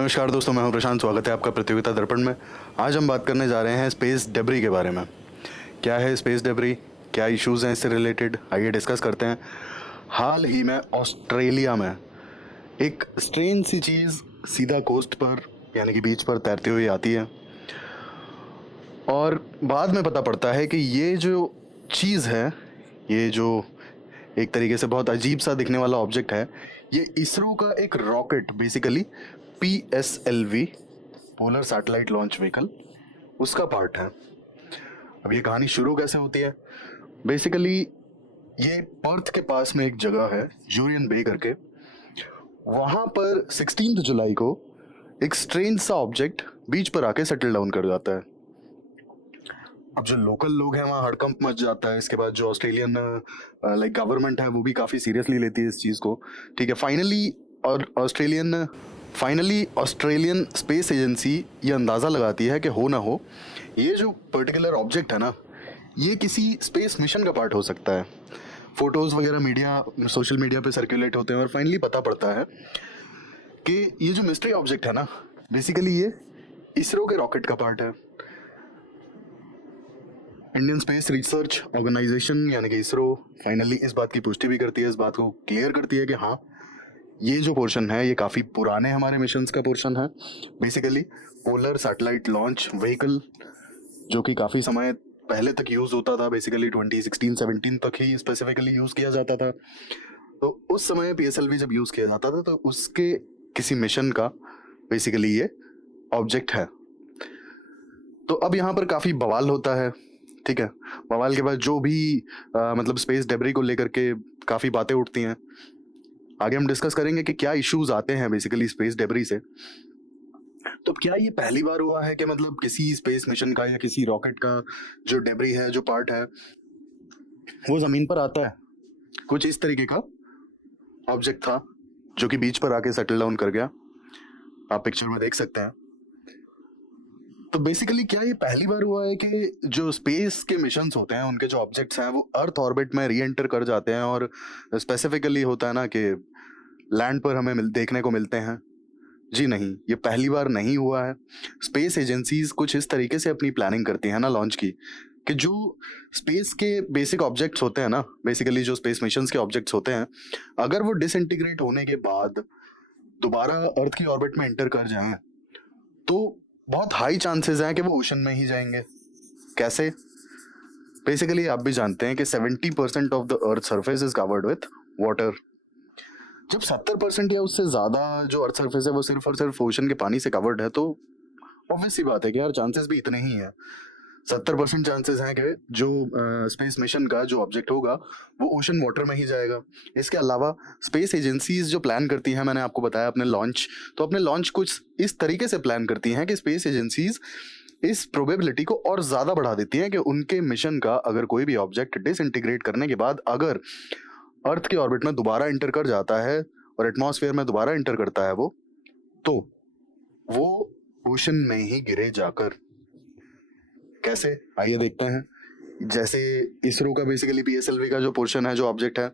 नमस्कार दोस्तों, मैं हूं प्रशांत। स्वागत है आपका प्रतियोगिता दर्पण में। आज हम बात करने जा रहे हैं स्पेस डेब्री के बारे में। क्या है स्पेस डेब्री, क्या इश्यूज़ हैं इससे रिलेटेड, आइए डिस्कस करते हैं। हाल ही में ऑस्ट्रेलिया में एक स्ट्रेंज सी चीज़ सीधा कोस्ट पर यानी कि बीच पर तैरती हुई आती है और बाद में पता पड़ता है कि ये जो चीज़ है, ये जो एक तरीके से बहुत अजीब सा दिखने वाला ऑब्जेक्ट है, ये इसरो का एक rocket, basically PSLV, polar satellite launch vehicle, उसका पार्ट है। अब ये कहानी शुरू कैसे होती है? बेसिकली ये पर्थ के पास में एक जगह है, यूरियन बे करके। वहाँ पर 16 जुलाई को एक स्ट्रेंज सा ऑब्जेक्ट बीच पर आके सेटल डाउन कर जाता है। अब जो लोकल लोग हैं वहाँ हड़कंप मच जाता है। इसके बाद जो ऑस्ट्रेलियन गवर्नमेंट है वो भी काफ़ी सीरियसली लेती है इस चीज़ को। ठीक है, फाइनली ऑस्ट्रेलियन स्पेस एजेंसी ये अंदाज़ा लगाती है कि हो ना हो ये जो पर्टिकुलर ऑब्जेक्ट है ना, ये किसी स्पेस मिशन का पार्ट हो सकता है। फोटोज़ वगैरह सोशल मीडिया पे सर्कुलेट होते हैं और फाइनली पता पड़ता है कि ये जो मिस्ट्री ऑब्जेक्ट है ना, बेसिकली ये इसरो के रॉकेट का पार्ट है। इंडियन स्पेस रिसर्च ऑर्गेनाइजेशन यानी कि इसरो फाइनली इस बात की पुष्टि भी करती है, इस बात को क्लियर करती है कि हाँ, ये जो पोर्शन है ये काफ़ी पुराने हमारे मिशंस का पोर्शन है। Basically polar satellite launch vehicle, जो कि काफ़ी समय पहले तक यूज़ होता था, बेसिकली 2016-17 तक ही स्पेसिफिकली यूज़ किया जाता था। तो उस समय PSLV जब यूज़ किया जाता था तो उसके किसी मिशन का बेसिकली ये ऑब्जेक्ट है। तो अब यहाँ पर काफ़ी बवाल होता है। ठीक है, बवाल के बाद जो भी मतलब स्पेस डेब्री को लेकर के काफ़ी बातें उठती हैं। आगे हम डिस्कस करेंगे कि क्या इश्यूज आते हैं बेसिकली स्पेस डेब्री से। तो क्या ये पहली बार हुआ है कि मतलब किसी स्पेस मिशन का या किसी रॉकेट का जो डेब्री है, जो पार्ट है, वो जमीन पर आता है? कुछ इस तरीके का ऑब्जेक्ट था जो कि बीच पर आके सेटल डाउन कर गया। आप पिक्चर में देख सकते हैं। तो बेसिकली क्या ये पहली बार हुआ है कि जो स्पेस के मिशंस होते हैं उनके जो ऑब्जेक्ट्स हैं वो अर्थ ऑर्बिट में री एंटर कर जाते हैं और स्पेसिफिकली होता है ना कि लैंड पर हमें देखने को मिलते हैं? जी नहीं, ये पहली बार नहीं हुआ है। स्पेस एजेंसीज कुछ इस तरीके से अपनी प्लानिंग करती हैं ना लॉन्च की, कि जो स्पेस के बेसिक ऑब्जेक्ट्स होते हैं ना, बेसिकली जो स्पेस मिशंस के ऑब्जेक्ट्स होते हैं, अगर वो डिसइंटीग्रेट होने के बाद दोबारा अर्थ की ऑर्बिट में एंटर कर जाएं तो बहुत हाई चांसेस हैं कि वो ओशन में ही जाएंगे। कैसे? बेसिकली आप भी जानते हैं कि 70% of the earth surface is covered with water. जब 70% या उससे ज्यादा जो अर्थ सरफेस है वो सिर्फ और सिर्फ ओशन के पानी से कवर्ड है, तो ऑब्वियस सी बात है कि यार चांसेस भी इतने ही हैं। 70% चांसेस हैं कि जो स्पेस मिशन का जो ऑब्जेक्ट होगा वो ओशन वाटर में ही जाएगा। इसके अलावा स्पेस एजेंसीज जो प्लान करती हैं, मैंने आपको बताया अपने लॉन्च, तो अपने लॉन्च कुछ इस तरीके से प्लान करती हैं कि स्पेस एजेंसीज इस प्रोबेबिलिटी को और ज्यादा बढ़ा देती हैं कि उनके मिशन का अगर कोई भी ऑब्जेक्ट डिसइंटीग्रेट करने के बाद अगर अर्थ के ऑर्बिट में दोबारा एंटर कर जाता है और एटमॉस्फेयर में दोबारा एंटर करता है तो वो ओशन में ही गिरे जाकर। कैसे? आइए देखते हैं। जैसे इसरो का बेसिकली PSLV का जो पोर्शन है, जो ऑब्जेक्ट है,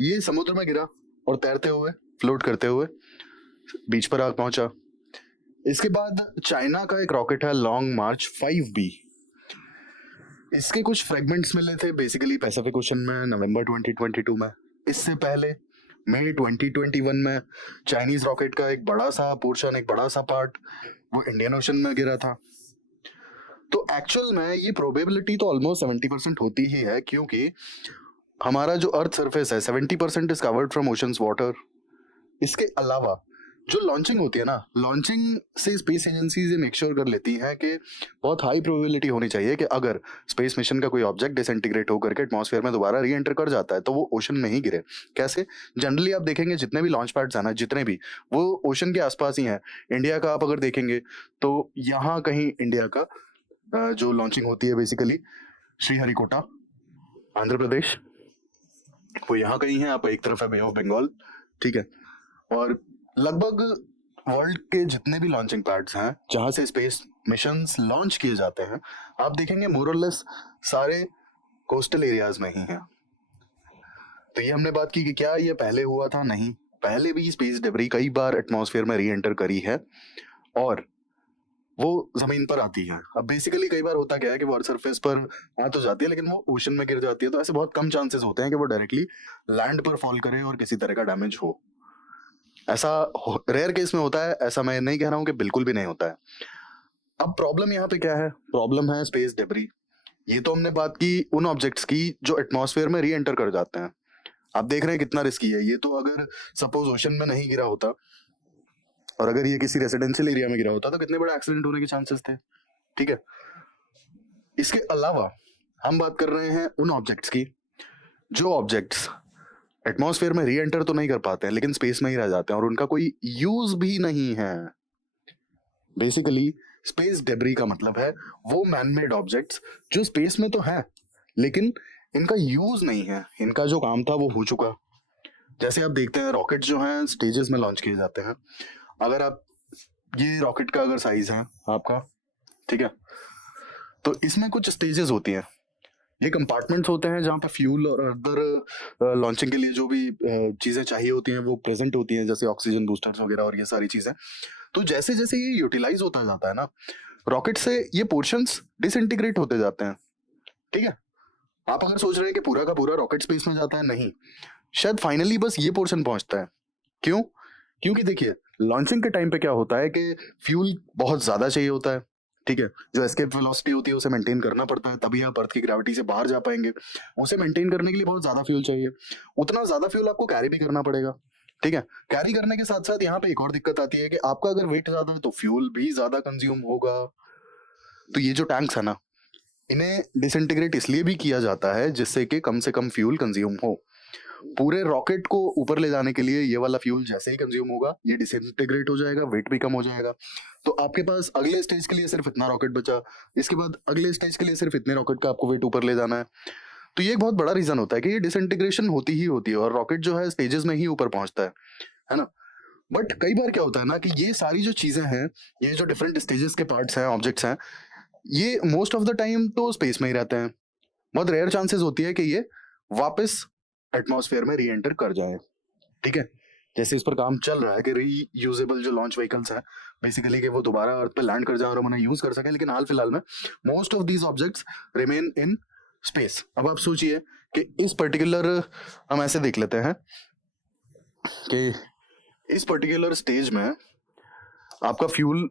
ये समुद्र में गिरा और तैरते हुए, फ्लोट करते हुए बीच पर आ पहुंचा। इसके बाद चाइना का एक रॉकेट है लॉन्ग मार्च 5B। इसके कुछ फ्रेगमेंट्स मिले थे बेसिकली पैसिफिक ओशन में नवंबर 2022 में। इससे पहले मई 2021 में चाइनीज रॉकेट का एक बड़ा सा पोर्शन, एक बड़ा सा पार्ट वो इंडियन ओशन में गिरा था। तो एक्चुअल में ये प्रोबेबिलिटी तो ऑलमोस्ट 70% होती ही है, क्योंकि हमारा जो अर्थ सरफेस है 70% is covered from oceans water. इसके अलावा जो लॉन्चिंग होती है ना, लॉन्चिंग से स्पेस एजेंसीज ये मेक श्योर कर लेती हैं कि बहुत हाई प्रोबेबिलिटी होनी चाहिए कि अगर स्पेस मिशन का कोई ऑब्जेक्ट डिसइंटीग्रेट होकर के एटमॉस्फेयर में दोबारा री एंटर कर जाता है तो वो ओशन में ही गिरे। कैसे? जनरली आप देखेंगे जितने भी लॉन्च पैड्स हैं ना, जितने भी, वो ओशन के आसपास ही हैं। इंडिया का आप अगर देखेंगे तो यहाँ कहीं इंडिया का जो लॉन्चिंग होती है बेसिकली श्रीहरिकोटा, आंध्र प्रदेश, वो यहाँ कहीं है। आप एक तरफ है बे ऑफ बंगाल, ठीक है। और लगभग वर्ल्ड के जितने भी लॉन्चिंग पैड्स हैं जहाँ से स्पेस मिशंस लॉन्च किए जाते हैं, आप देखेंगे मोर और लेस सारे कोस्टल एरियाज में ही हैं। तो ये हमने बात की कि क्या ये पहले हुआ था? नहीं, पहले भी स्पेस डेब्री कई बार एटमॉस्फेयर में री एंटर करी है और वो जमीन पर आती है। अब बेसिकली कई बार होता क्या है कि वो अर्थ सरफेस पर आ तो जाती है लेकिन वो ओशन में गिर जाती है, तो ऐसे बहुत कम चांसेस होते हैं कि वो डायरेक्टली लैंड पर फॉल करे और किसी तरह का डैमेज हो। ऐसा रेयर केस में होता है, ऐसा मैं नहीं कह रहा हूँ कि बिल्कुल भी नहीं होता है। अब प्रॉब्लम यहाँ पे क्या है? प्रॉब्लम है स्पेस डेब्री। ये तो हमने बात की उन ऑब्जेक्ट्स की जो एटमॉस्फेयर में री एंटर कर जाते हैं। आप देख रहे हैं कितना रिस्की है ये। तो अगर सपोज ओशन में नहीं गिरा होता और अगर ये किसी रेसिडेंशियल एरिया में गिरा होता तो कितने बड़े एक्सीडेंट होने के चांसेस थे। ठीक है, इसके अलावा हम बात कर रहे हैं उन ऑब्जेक्ट्स की जो ऑब्जेक्ट्स एटमॉस्फेयर में री एंटर तो नहीं कर पाते हैं लेकिन स्पेस में ही रह जाते हैं और उनका कोई यूज भी नहीं है। बेसिकली स्पेस डेब्री का मतलब है वो मैनमेड ऑब्जेक्ट्स जो स्पेस में तो हैं लेकिन इनका यूज नहीं है, इनका जो काम था वो हो चुका। जैसे आप देखते हैं रॉकेट जो हैं स्टेजेस में लॉन्च किए जाते हैं। अगर आप ये रॉकेट का अगर साइज है आपका, ठीक है, तो इसमें कुछ स्टेजेस होती हैं। ये कंपार्टमेंट्स होते हैं जहाँ पे फ्यूल और अदर लॉन्चिंग के लिए जो भी चीजें चाहिए होती हैं वो प्रेजेंट होती हैं, जैसे ऑक्सीजन बूस्टर्स वगैरह और ये सारी चीजें। तो जैसे जैसे ये यूटिलाइज होता जाता है ना रॉकेट से, ये पोर्शंस डिसइंटीग्रेट होते जाते हैं। ठीक है, आप अगर सोच रहे हैं कि पूरा का पूरा रॉकेट स्पेस में जाता है, नहीं, शायद फाइनली बस ये पोर्शन पहुंचता है। क्यों? क्योंकि देखिए लॉन्चिंग के टाइम पे क्या होता है कि फ्यूल बहुत ज्यादा चाहिए होता है। ठीक है, जो एस्केप वेलोसिटी होती है उसे मेंटेन करना पड़ता है, तभी आप अर्थ की ग्रेविटी से बाहर जा पाएंगे। उसे मेंटेन करने के लिए बहुत ज्यादा फ्यूल चाहिए, उतना ज्यादा फ्यूल आपको कैरी भी करना पड़ेगा। ठीक है, कैरी करने के साथ साथ यहाँ पे एक और दिक्कत आती है कि आपका अगर वेट ज्यादा है तो फ्यूल भी ज्यादा कंज्यूम होगा। तो ये जो टैंक्स है ना, इन्हें डिसइंटीग्रेट इसलिए भी किया जाता है जिससे कि कम से कम फ्यूल कंज्यूम हो। पूरे रॉकेट को ऊपर ले जाने के लिए ये वाला फ्यूल जैसे ही कंज्यूम होगा ये डिसइंटीग्रेट हो जाएगा, वेट भी कम हो जाएगा। तो आपके पास अगले स्टेज के लिए सिर्फ इतना रॉकेट बचा, इसके बाद अगले स्टेज के लिए सिर्फ इतने रॉकेट का आपको वेट ऊपर ले जाना है। तो ये एक बहुत बड़ा रीजन होता है कि ये डिसइंटीग्रेशन होती ही होती है और रॉकेट जो है स्टेजेस में ही ऊपर पहुंचता है ना। बट कई बार क्या होता है ना कि ये सारी जो चीजें हैं, ये जो डिफरेंट स्टेजेस के पार्ट्स हैं, ऑब्जेक्ट्स हैं, ये मोस्ट ऑफ द टाइम तो स्पेस में ही रहते हैं। बहुत रेयर चांसेस होती है कि ये वापस एटमॉस्फेयर में री एंटर कर जाए। ठीक है, जैसे इस पर काम चल रहा है कि रीयूजेबल जो लॉन्च व्हीकल्स हैं, बेसिकली कि वो दोबारा अर्थ पे लैंड कर जाए और हम उन्हें यूज कर सकें, लेकिन हाल फिलहाल में most of these objects remain in space. अब आप सोचिए कि इस पर्टिकुलर, हम ऐसे देख लेते हैं कि इस पर्टिकुलर स्टेज में आपका फ्यूल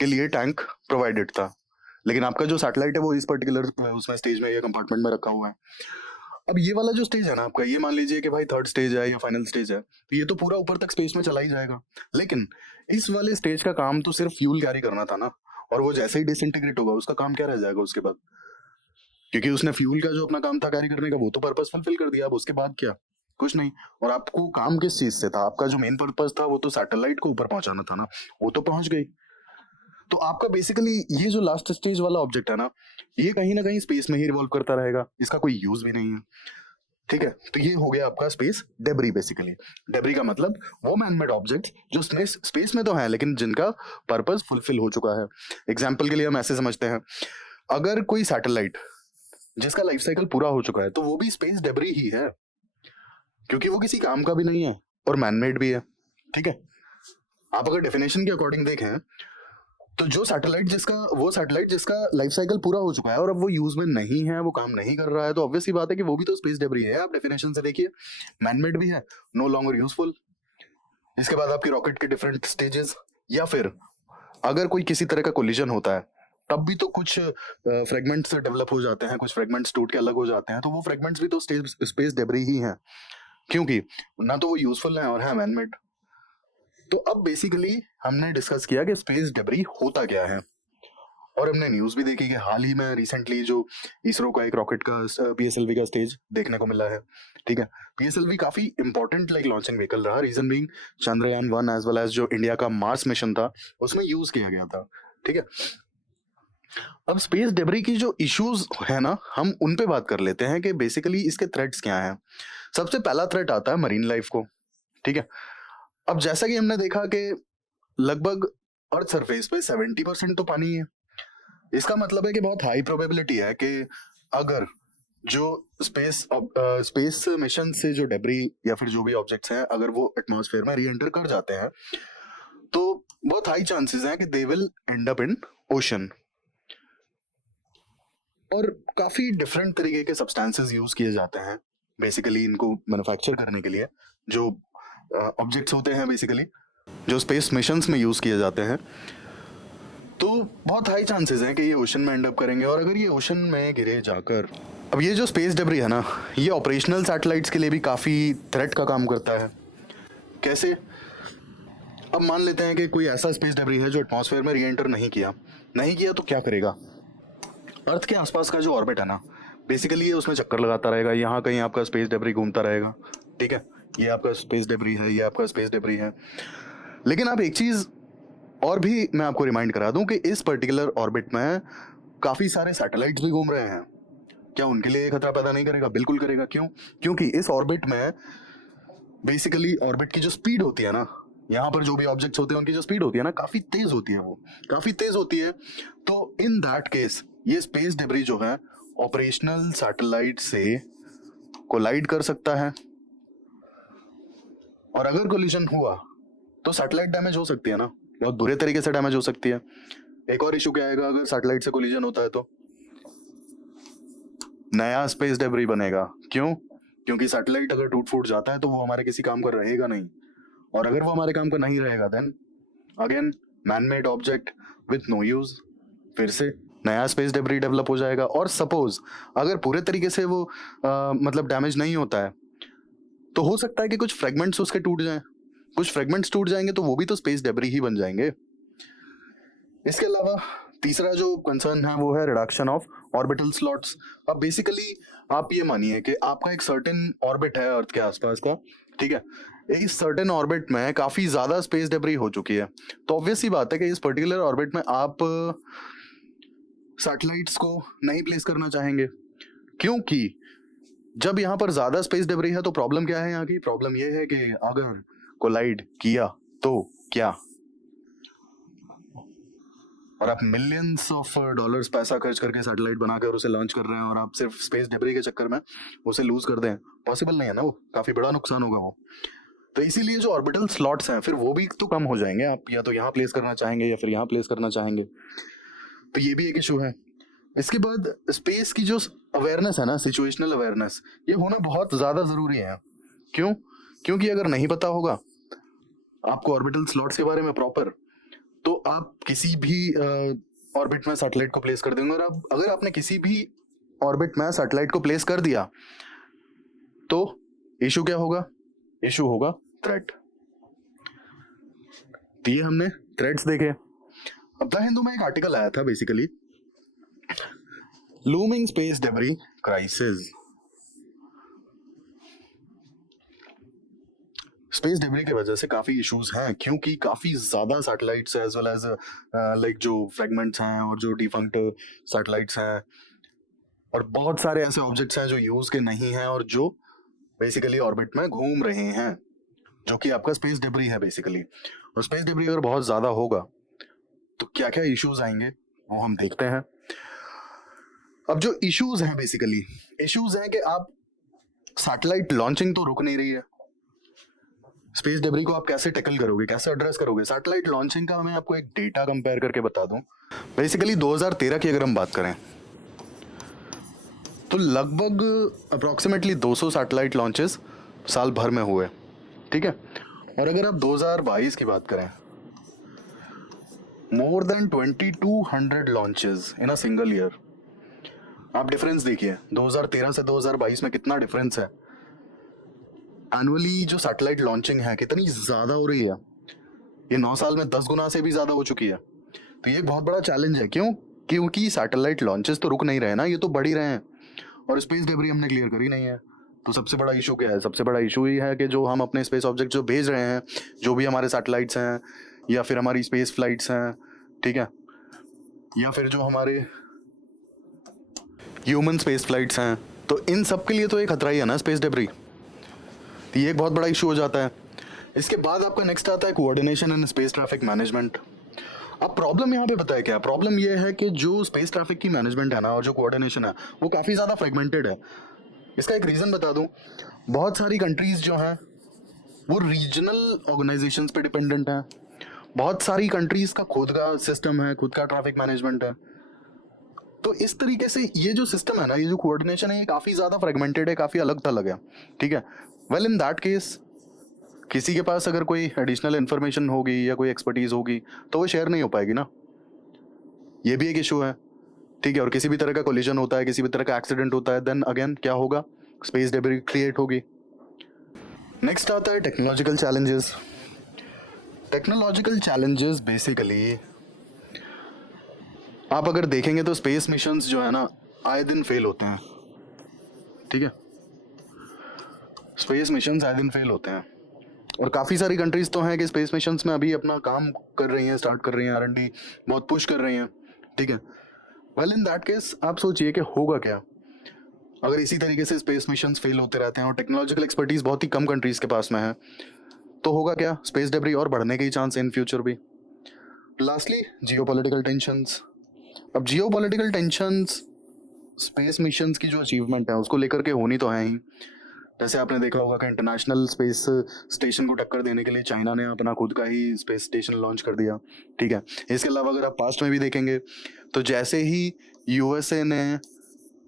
के लिए टैंक प्रोवाइडेड था, लेकिन आपका जो सैटेलाइट है वो इस पर्टिकुलर उसमें स्टेज में या कंपार्टमेंट में रखा हुआ है। अब ये वाला जो स्टेज है ना आपका, ये मान लीजिए कि भाई थर्ड स्टेज है या फाइनल स्टेज है, तो ये तो पूरा ऊपर तक स्पेस में चला ही जाएगा। लेकिन इस वाले स्टेज का काम तो सिर्फ फ्यूल कैरी करना था ना, और वो जैसे ही डिसइंटीग्रेट होगा उसका काम क्या रह जाएगा उसके बाद? क्योंकि उसने फ्यूल का जो अपना काम था कैरी करने का वो तो पर्पस फुलफिल कर दिया। अब उसके बाद क्या? कुछ नहीं। और आपको काम किस चीज से था? आपका जो मेन पर्पस था वो तो सैटेलाइट को ऊपर पहुंचाना था ना, वो तो पहुंच गई। तो आपका बेसिकली ये जो लास्ट स्टेज वाला ऑब्जेक्ट है ना, ये कहीं ना कहीं स्पेस में ही रिवॉल्व करता रहेगा, इसका कोई यूज भी नहीं है। ठीक है, तो ये हो गया आपका स्पेस डेब्री। बेसिकली डेब्री का मतलब वो मैनमेड ऑब्जेक्ट जो स्पेस में तो है लेकिन जिनका पर्पस फुलफिल हो चुका है। एग्जाम्पल के लिए हम ऐसे समझते हैं, अगर कोई सैटेलाइट जिसका लाइफ साइकिल पूरा हो चुका है तो वो भी स्पेस डेब्री ही है, क्योंकि वो किसी काम का भी नहीं है और मैनमेड भी है। ठीक है, आप अगर डेफिनेशन के अकॉर्डिंग देखें तो जो सैटेलाइट जिसका लाइफ साइकिल पूरा हो चुका है और अब वो यूज में नहीं है, वो काम नहीं कर रहा है, तो ऑब्वियस सी बात है कि वो भी तो स्पेस डेब्री है। आप डेफिनेशन से देखिए, मैनमेड भी है, नो लॉन्गर यूजफुल। इसके बाद आपकी रॉकेट के डिफरेंट स्टेजेस, या फिर अगर कोई किसी तरह का कोलिजन होता है तब भी तो कुछ फ्रेगमेंट्स डेवलप हो जाते हैं, कुछ फ्रेगमेंट्स टूट के अलग हो जाते हैं, तो वो फ्रेगमेंट्स भी तो स्पेस डेब्री ही हैं, क्योंकि ना तो वो यूजफुल है और है मैनमेड। तो अब बेसिकली हमने डिस्कस किया कि स्पेस डेब्री होता क्या है, और हमने न्यूज भी देखी कि हाल ही में रिसेंटली जो इसरो का एक रॉकेट का पीएसएलवी का स्टेज देखने को मिला है। ठीक है, पीएसएलवी काफी इंपॉर्टेंट लॉन्चिंग व्हीकल रहा, reason being Chandrayaan 1 as well as जो इंडिया का मार्स मिशन था उसमें यूज किया गया था। ठीक है, अब स्पेस डेब्री की जो इश्यूज है ना, हम उन पे बात कर लेते हैं कि बेसिकली इसके थ्रेट्स क्या हैं। सबसे पहला थ्रेट आता है मरीन लाइफ को। ठीक है, अब जैसा कि हमने देखा कि लगभग अर्थ सरफेस पे 70% तो पानी है। इसका मतलब है कि बहुत हाई प्रोबेबिलिटी है कि अगर जो स्पेस मिशन से जो डेब्री या फिर जो भी ऑब्जेक्ट्स हैं, अगर वो एटमॉस्फेयर में री एंटर कर जाते हैं तो बहुत हाई चांसेस हैं कि they will and up in ocean. और काफी डिफरेंट तरीके के सब्सटेंसेस यूज किए जाते हैं बेसिकली इनको मैन्युफैक्चर करने के लिए, जो ऑब्जेक्ट्स होते हैं बेसिकली जो स्पेस मिशंस में यूज किए जाते हैं। तो बहुत हाई चांसेस हैं कि ये ओशन में एंड अप करेंगे। और अगर ये ओशन में गिरे जाकर, अब ये जो स्पेस डेब्री है ना, ये ऑपरेशनल सैटेलाइट्स के लिए भी काफ़ी थ्रेट का काम करता है। कैसे? अब मान लेते हैं कि कोई ऐसा स्पेस डेब्री है जो एटमॉस्फेयर में री एंटर नहीं किया तो क्या करेगा? अर्थ के आसपास का जो ऑर्बिट है ना, बेसिकली ये उसमें चक्कर लगाता रहेगा, यहाँ कहीं आपका स्पेस डेब्री घूमता रहेगा। ठीक है, ये आपका स्पेस डेब्री है, ये आपका स्पेस डेब्री है। लेकिन आप एक चीज़ और भी मैं आपको रिमाइंड करा दूं कि इस पर्टिकुलर ऑर्बिट में काफ़ी सारे सैटेलाइट्स भी घूम रहे हैं। क्या उनके लिए खतरा पैदा नहीं करेगा? बिल्कुल करेगा। क्यों? क्योंकि इस ऑर्बिट में बेसिकली ऑर्बिट की जो स्पीड होती है ना, यहाँ पर जो भी ऑब्जेक्ट्स होते हैं उनकी जो स्पीड होती है ना, काफ़ी तेज़ होती है, वो काफ़ी तेज़ होती है। तो इन दैट केस ये स्पेस डेब्री जो है ऑपरेशनल सैटेलाइट से कोलाइड कर सकता है, और अगर कोलिजन हुआ तो सैटेलाइट डैमेज हो सकती है ना, बहुत बुरे तरीके से डैमेज हो सकती है। एक और इशू क्या आएगा अगर सैटेलाइट से कोलिजन होता है तो नया स्पेस डेब्री बनेगा। क्यों? क्योंकि सैटेलाइट अगर टूट फूट जाता है तो वो हमारे किसी काम का रहेगा नहीं, और अगर वो हमारे काम का नहीं रहेगा then again man made object with no use, फिर से नया स्पेस डेब्री डेवलप हो जाएगा। और सपोज अगर पूरे तरीके से वो मतलब डैमेज नहीं होता है तो हो सकता है कि कुछ फ्रेगमेंट्स उसके टूट जाएं। कुछ फ्रेगमेंट्स टूट जाएंगे तो वो भी तो स्पेस डेब्री ही बन जाएंगे। इसके अलावा तीसरा जो कंसर्न है वो है रिडक्शन ऑफ ऑर्बिटल स्लॉट्स। अब बेसिकली आप ये मानिए कि आपका एक सर्टेन ऑर्बिट है अर्थ के आसपास का, ठीक है, इस सर्टेन ऑर्बिट में काफी ज्यादा स्पेस डेब्री हो चुकी है, तो ऑब्वियस सी बात है कि इस पर्टिकुलर ऑर्बिट में आप सैटेलाइट्स को नहीं प्लेस करना चाहेंगे। क्योंकि जब यहाँ पर ज्यादा स्पेस डेब्री है तो प्रॉब्लम क्या है? यहाँ की प्रॉब्लम ये है कि अगर कोलाइड किया तो क्या, और आप मिलियंस ऑफ डॉलर्स पैसा खर्च करके सैटेलाइट बनाकर उसे लॉन्च कर रहे हैं और आप सिर्फ स्पेस डेब्री के चक्कर में उसे लूज कर दें, पॉसिबल नहीं है ना, वो काफी बड़ा नुकसान होगा वो। तो इसीलिए जो ऑर्बिटल स्लॉट्स हैं फिर वो भी तो कम हो जाएंगे, आप या तो यहाँ प्लेस करना चाहेंगे या फिर यहाँ प्लेस करना चाहेंगे, तो ये भी एक इशू है। इसके बाद स्पेस की जो अवेयरनेस है ना, सिचुएशनल अवेयरनेस, ये होना बहुत ज्यादा जरूरी है। क्यों? क्योंकि अगर नहीं पता होगा आपको ऑर्बिटल स्लॉट्स के बारे में प्रॉपर, तो आप किसी भी ऑर्बिट में सैटेलाइट को प्लेस कर देंगे। और अगर आपने किसी भी ऑर्बिट में सैटेलाइट को प्लेस कर दिया तो इशू क्या होगा? इशू होगा थ्रेट। तो ये हमने थ्रेट्स देखे। अब द हिंदू में एक आर्टिकल आया था basically, looming space debris crisis. Space debris की वजह से काफी इश्यूज हैं, क्योंकि काफी ज्यादा satellites as well as like जो फ्रेगमेंट्स हैं और जो डिफंक्ट सैटेलाइट्स हैं और बहुत सारे ऐसे ऑब्जेक्ट्स हैं जो यूज के नहीं हैं और जो बेसिकली ऑर्बिट में घूम रहे हैं, जो कि आपका स्पेस डेब्री है बेसिकली। और स्पेस डेब्री अगर बहुत ज्यादा होगा तो क्या क्या इश्यूज आएंगे वो हम देखते हैं। अब जो इश्यूज हैं बेसिकली इश्यूज हैं कि आप सैटेलाइट लॉन्चिंग तो रुक नहीं रही है, स्पेस डेब्री को आप कैसे टैकल करोगे, कैसे एड्रेस करोगे? सैटेलाइट लॉन्चिंग का मैं आपको एक डेटा कंपेयर करके बता दूं। बेसिकली 2013 की अगर हम बात करें तो लगभग अप्रोक्सीमेटली 200 सैटेलाइट लॉन्चेस साल भर में हुए, ठीक है। और अगर आप 2022 की बात करें, more than 2200 launches in a single year. आप डिफरेंस देखिए 2013 से 2022 में कितना डिफरेंस है। एनुअली जो सैटेलाइट लॉन्चिंग है कितनी ज्यादा हो रही है, ये 9 साल में 10 गुना से भी ज्यादा हो चुकी है। तो ये एक बहुत बड़ा चैलेंज है। क्यों? क्योंकि सैटेलाइट लॉन्चेस तो रुक नहीं रहे ना, ये तो बढ़ ही रहे हैं और स्पेस डेब्री हमने क्लियर करी नहीं है। तो सबसे बड़ा इशू क्या है? सबसे बड़ा इशू ही है कि जो हम अपने स्पेस ऑब्जेक्ट जो भेज रहे हैं, जो भी हमारे सैटेलाइट्स हैं या फिर हमारी स्पेस फ्लाइट्स हैं, ठीक है, या फिर जो हमारे ह्यूमन स्पेस फ्लाइट्स हैं, तो इन सब के लिए तो एक खतरा ही है ना स्पेस डेब्री। तो ये एक बहुत बड़ा इशू हो जाता है। इसके बाद आपका नेक्स्ट आता है coordination and space traffic management. अब प्रॉब्लम यहाँ पे पता है क्या, प्रॉब्लम ये है कि जो स्पेस ट्रैफिक की मैनेजमेंट है ना और जो कोऑर्डिनेशन है वो काफ़ी ज़्यादा फ्रेगमेंटेड है। इसका एक रीज़न बता दूं, बहुत सारी कंट्रीज़ जो हैं वो रीजनल ऑर्गेनाइजेशंस पे डिपेंडेंट हैं। बहुत सारी कंट्रीज़ का खुद का सिस्टम है, खुद का ट्रैफिक मैनेजमेंट है। तो इस तरीके से ये जो सिस्टम है ना, ये जो कोऑर्डिनेशन है, ये काफ़ी ज़्यादा फ्रेगमेंटेड है, काफ़ी अलग थलग है। ठीक है, वेल इन दैट केस किसी के पास अगर कोई एडिशनल इन्फॉर्मेशन होगी या कोई एक्सपर्टीज होगी तो वो शेयर नहीं हो पाएगी ना, ये भी एक इशू है। ठीक है, और किसी भी तरह का कोलिजन होता है, किसी भी तरह का एक्सीडेंट होता है, देन अगेन क्या होगा, स्पेस डेब्रिस क्रिएट होगी। नेक्स्ट आता है technological challenges. Technological challenges basically आप अगर देखेंगे तो स्पेस मिशंस जो है ना आए दिन फेल होते हैं। ठीक है, स्पेस मिशंस आए दिन फेल होते हैं और काफ़ी सारी कंट्रीज तो हैं कि स्पेस मिशंस में अभी अपना काम कर रही हैं, स्टार्ट कर रही हैं, R&D बहुत पुश कर रही हैं। ठीक है, वेल इन दैट केस आप सोचिए कि होगा क्या अगर इसी तरीके से स्पेस मिशंस फेल होते रहते हैं और टेक्नोलॉजिकल एक्सपर्टीज बहुत ही कम कंट्रीज के पास में है, तो होगा क्या, स्पेस डेब्रिस और बढ़ने के ही चांस इन फ्यूचर भी। Lastly geopolitical tensions. अब जियोपॉलिटिकल टेंशंस स्पेस मिशंस की जो अचीवमेंट है उसको लेकर के होनी तो है ही। जैसे आपने देखा होगा कि इंटरनेशनल स्पेस स्टेशन को टक्कर देने के लिए चाइना ने अपना खुद का ही स्पेस स्टेशन लॉन्च कर दिया। ठीक है, इसके अलावा अगर आप पास्ट में भी देखेंगे तो जैसे ही USA ने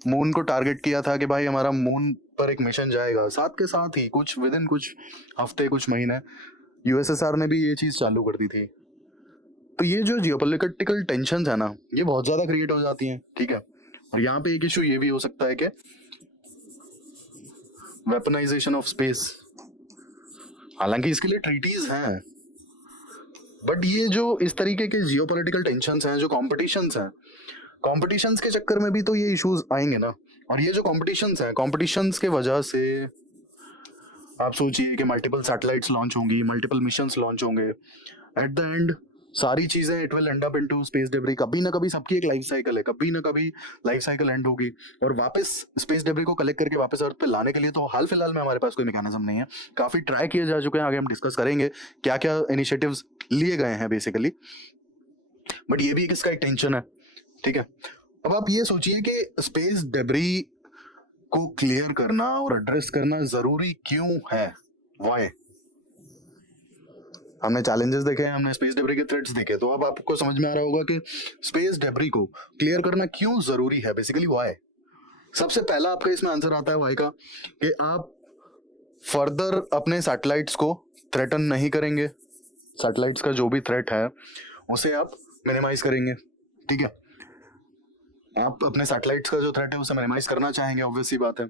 मून को टारगेट किया था कि भाई हमारा मून पर एक मिशन जाएगा, साथ के साथ ही कुछ विद इन कुछ हफ्ते कुछ महीने USSR ने भी ये चीज़ चालू कर दी थी। तो ये जो जियोपॉलिटिकल टेंशन है ना, ये बहुत ज़्यादा क्रिएट हो जाती हैं। ठीक है, और यहाँ पे एक इशू ये भी हो सकता है कि वेपनाइजेशन ऑफ स्पेस। हालांकि इसके लिए ट्रीटीज हैं, बट ये जो इस तरीके के जियोपॉलिटिकल टेंशंस हैं, जो कॉम्पिटिशंस हैं, कॉम्पिटिशंस के चक्कर में भी तो ये इश्यूज आएंगे ना। और ये जो कॉम्पिटिशंस हैं, कॉम्पिटिशंस के वजह से आप सोचिए कि मल्टीपल सैटेलाइट्स लॉन्च होंगी, मल्टीपल मिशंस लॉन्च होंगे, एट द एंड सारी चीजें it will and up into space debris. कभी ना कभी सबकी एक लाइफ साइकिल है, कभी ना कभी लाइफ साइकिल एंड होगी और वापस स्पेस डेब्रिस को कलेक्ट करके वापस अर्थ पे लाने के लिए तो हाल फिलहाल में हमारे पास कोई मैकेनिज्म नहीं है। काफी ट्राई किए जा चुके हैं, आगे हम डिस्कस करेंगे क्या क्या इनिशिएटिव्स लिए गए हैं बेसिकली, बट ये भी एक इसका एक टेंशन है। ठीक है, अब आप ये सोचिए कि स्पेस डेब्रिस को क्लियर करना और एड्रेस करना जरूरी क्यों है, व्हाई। हमने चैलेंजेस देखे हैं, हमने स्पेस डेब्रिस के थ्रेट्स देखे, तो अब आपको समझ में आ रहा होगा कि स्पेस डेब्रिस को क्लियर करना क्यों जरूरी है, बेसिकली व्हाई। सबसे पहला आपका इसमें आंसर आता है व्हाई का कि आप फर्दर अपने सैटेलाइट्स को थ्रेटन नहीं करेंगे, सैटेलाइट्स का जो भी थ्रेट है उसे आप मिनिमाइज करेंगे। ठीक है, आप अपने सैटेलाइट्स का जो थ्रेट है उसे मिनिमाइज करना चाहेंगे, ऑब्वियस सी बात है।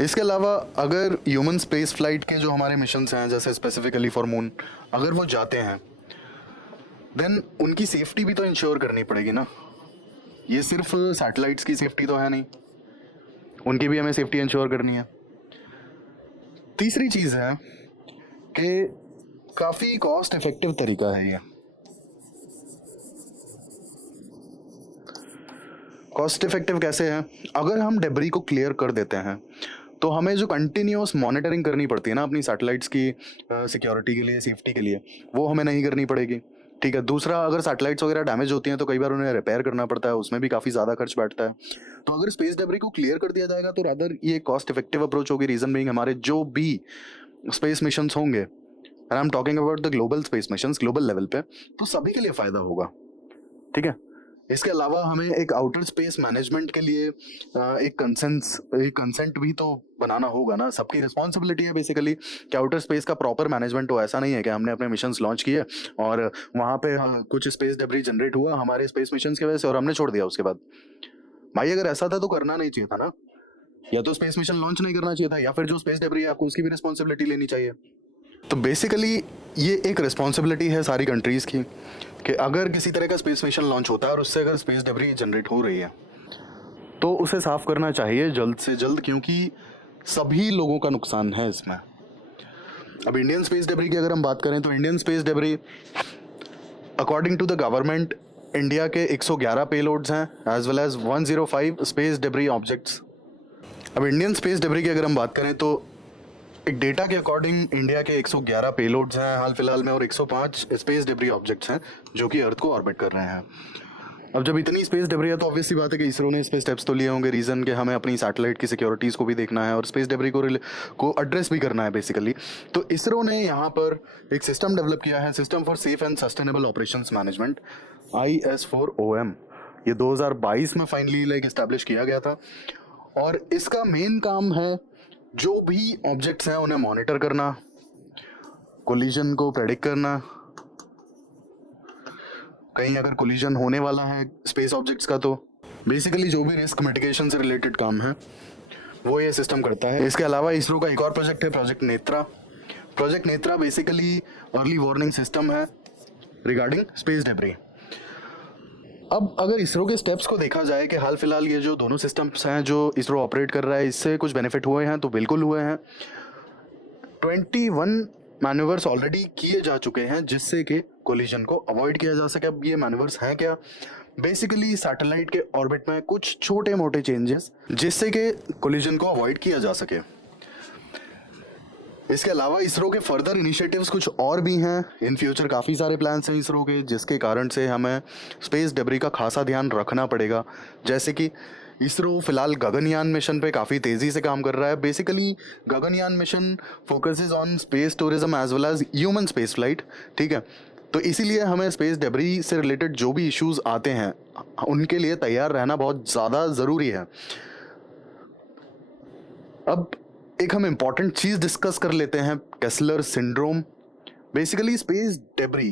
इसके अलावा अगर ह्यूमन स्पेस फ्लाइट के जो हमारे मिशंस हैं, जैसे स्पेसिफिकली फॉर मून, अगर वो जाते हैं देन उनकी सेफ्टी भी तो इंश्योर करनी पड़ेगी ना। ये सिर्फ सैटेलाइट्स की सेफ्टी तो है नहीं, उनकी भी हमें सेफ्टी इंश्योर करनी है। तीसरी चीज़ है कि काफ़ी कॉस्ट इफेक्टिव तरीका है ये। कॉस्ट इफेक्टिव कैसे है, अगर हम डेब्रिस को क्लियर कर देते हैं तो हमें जो कंटिन्यूस मॉनिटरिंग करनी पड़ती है ना अपनी सैटेलाइट्स की सिक्योरिटी के लिए, सेफ्टी के लिए, वो हमें नहीं करनी पड़ेगी। ठीक है, दूसरा अगर सैटेलाइट्स वगैरह डैमेज होती हैं तो कई बार उन्हें रिपेयर करना पड़ता है, उसमें भी काफ़ी ज़्यादा खर्च बैठता है। तो अगर स्पेस डेब्रिस को क्लियर कर दिया जाएगा तो रादर ये कॉस्ट इफेक्टिव अप्रोच होगी। रीज़न बीइंग हमारे जो भी स्पेस मिशंस होंगे, and I am talking about the global space missions, global level पे, तो सभी के लिए फ़ायदा होगा। ठीक है, इसके अलावा हमें एक आउटर स्पेस मैनेजमेंट के लिए एक कंसेंट भी तो बनाना होगा ना। सबकी रिस्पॉन्सिबिलिटी है बेसिकली कि आउटर स्पेस का प्रॉपर मैनेजमेंट हो। ऐसा नहीं है कि हमने अपने मिशंस लॉन्च किए और वहाँ पे कुछ स्पेस डेब्रिस जनरेट हुआ हमारे स्पेस मिशंस की वजह से और हमने छोड़ दिया उसके बाद। भाई अगर ऐसा था तो करना नहीं चाहिए था ना, या तो स्पेस मिशन लॉन्च नहीं करना चाहिए था, या फिर जो स्पेस डेब्रिस है आपको उसकी भी रिस्पॉन्सिबिलिटी लेनी चाहिए। तो बेसिकली ये एक रिस्पॉन्सिबिलिटी है सारी कंट्रीज़ की कि अगर किसी तरह का स्पेस मिशन लॉन्च होता है और उससे अगर स्पेस डेब्रिस जनरेट हो रही है तो उसे साफ करना चाहिए जल्द से जल्द, क्योंकि सभी लोगों का नुकसान है इसमें। अब इंडियन स्पेस डेब्रिस की अगर हम बात करें तो Indian space debris according to the government India के 111 पेलोड्स हैं as well as 105 space debris objects. अब इंडियन स्पेस डेब्रिस की अगर हम बात करें तो एक डेटा के अकॉर्डिंग इंडिया के 111 पेलोड्स हैं हाल फिलहाल में और 105 स्पेस डेब्री ऑब्जेक्ट्स हैं जो कि अर्थ को ऑर्बिट कर रहे हैं। अब जब इतनी स्पेस डेब्री है तो ऑब्वियसली बात है कि इसरो ने इस पे स्टेप्स तो लिए होंगे, रीज़न कि हमें अपनी सैटेलाइट की सिक्योरिटीज़ को भी देखना है और स्पेस डेब्री को एड्रेस भी करना है बेसिकली। तो इसरो ने यहाँ पर एक सिस्टम डेवलप किया है, system for safe and sustainable operations management, IS4OM। ये 2022 में फाइनली इस्टेब्लिश किया गया था और इसका मेन काम है जो भी ऑब्जेक्ट्स हैं उन्हें मॉनिटर करना, कोलिजन को प्रेडिक्ट करना, कहीं अगर कोलिजन होने वाला है स्पेस ऑब्जेक्ट्स का तो बेसिकली जो भी रिस्क मिटिगेशन से रिलेटेड काम है वो ये सिस्टम करता है। इसके अलावा इसरो का एक और प्रोजेक्ट है project Netra. Project Netra basically early warning system है रिगार्डिंग स्पेस डेब्री। अब अगर इसरो के स्टेप्स को देखा जाए कि हाल फिलहाल ये जो दोनों सिस्टम्स हैं जो इसरो ऑपरेट कर रहा है इससे कुछ बेनिफिट हुए हैं तो बिल्कुल हुए हैं। 21 मैन्यूवर्स ऑलरेडी किए जा चुके हैं जिससे कि कोलिजन को अवॉइड किया जा सके। अब ये मैन्यूवर्स हैं क्या? बेसिकली सैटेलाइट के ऑर्बिट में कुछ छोटे मोटे चेंजेस जिससे कि कोलिजन को अवॉइड किया जा सके। इसके अलावा इसरो के फर्दर इनिशिएटिव्स कुछ और भी हैं। इन फ्यूचर काफ़ी सारे प्लान्स हैं इसरो के जिसके कारण से हमें स्पेस डेब्री का खासा ध्यान रखना पड़ेगा। जैसे कि इसरो फिलहाल गगनयान मिशन पे काफ़ी तेज़ी से काम कर रहा है। Basically Gaganyaan mission focuses on space tourism as well as human space flight, ठीक है। तो इसीलिए हमें स्पेस डेब्री से रिलेटेड जो भी इश्यूज आते हैं उनके लिए तैयार रहना बहुत ज़्यादा ज़रूरी है। अब एक हम इम्पॉर्टेंट चीज़ डिस्कस कर लेते हैं, Kessler syndrome. Basically space debris